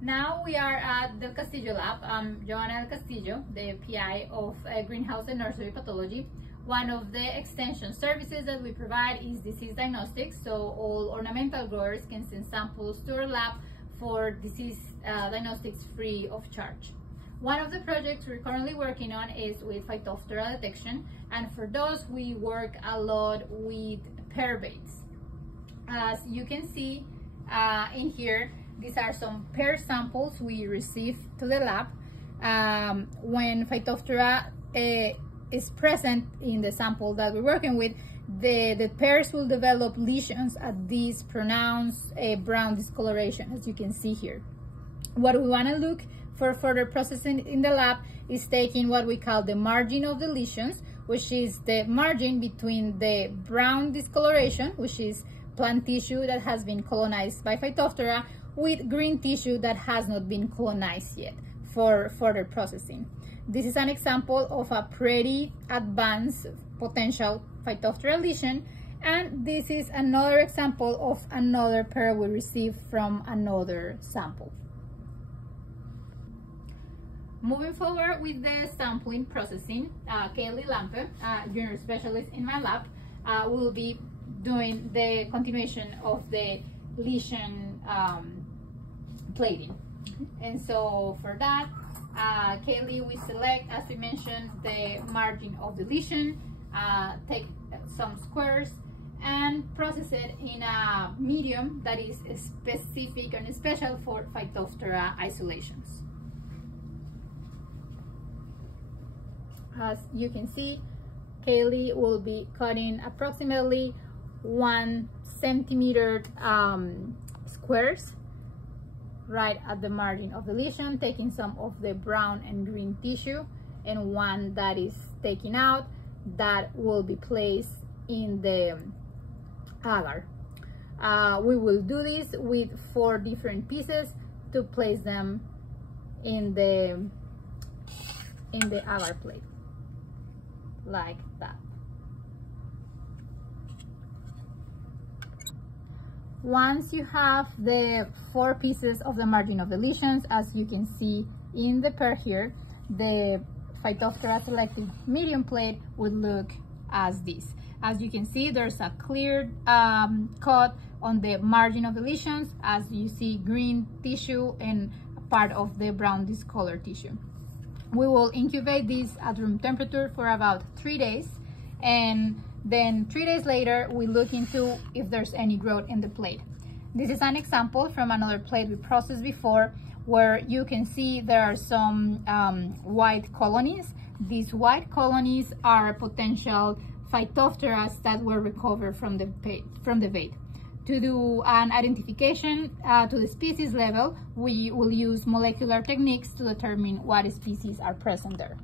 Now we are at the Castillo lab. I'm Joanna El Castillo, the PI of Greenhouse and Nursery Pathology. One of the extension services that we provide is disease diagnostics, so all ornamental growers can send samples to our lab for disease diagnostics free of charge. One of the projects we're currently working on is with Phytophthora detection, and for those we work a lot with pear baits. As you can see in here, these are some pear samples we received to the lab. When Phytophthora is present in the sample that we're working with, the pears will develop lesions at this pronounced brown discoloration, as you can see here. What we want to look for further processing in the lab is taking what we call the margin of the lesions, which is the margin between the brown discoloration, which is plant tissue that has been colonized by Phytophthora, with green tissue that has not been colonized yet, for further processing. This is an example of a pretty advanced potential Phytophthora lesion, and this is another example of another pear we received from another sample. Moving forward with the sampling processing, Kaylee Lampe, junior specialist in my lab, will be doing the continuation of the lesion plating. And so for that, Kaylee, we select, as we mentioned, the margin of the lesion, take some squares and process it in a medium that is specific and special for Phytophthora isolations. As you can see, Kaylee will be cutting approximately 1 centimeter squares right at the margin of the lesion, taking some of the brown and green tissue, and one that is taken out that will be placed in the agar. We will do this with 4 different pieces to place them in the agar plate, like that. Once you have the 4 pieces of the margin of the lesions, as you can see in the pear here, the Phytophthora selected medium plate would look as this. As you can see, there's a clear cut on the margin of the lesions, as you see green tissue and part of the brown discolored tissue. We will incubate this at room temperature for about 3 days, and then 3 days later, we look into if there's any growth in the plate. This is an example from another plate we processed before, where you can see there are some white colonies. These white colonies are potential Phytophthora that were recovered from the bait. To do an identification to the species level, we will use molecular techniques to determine what species are present there.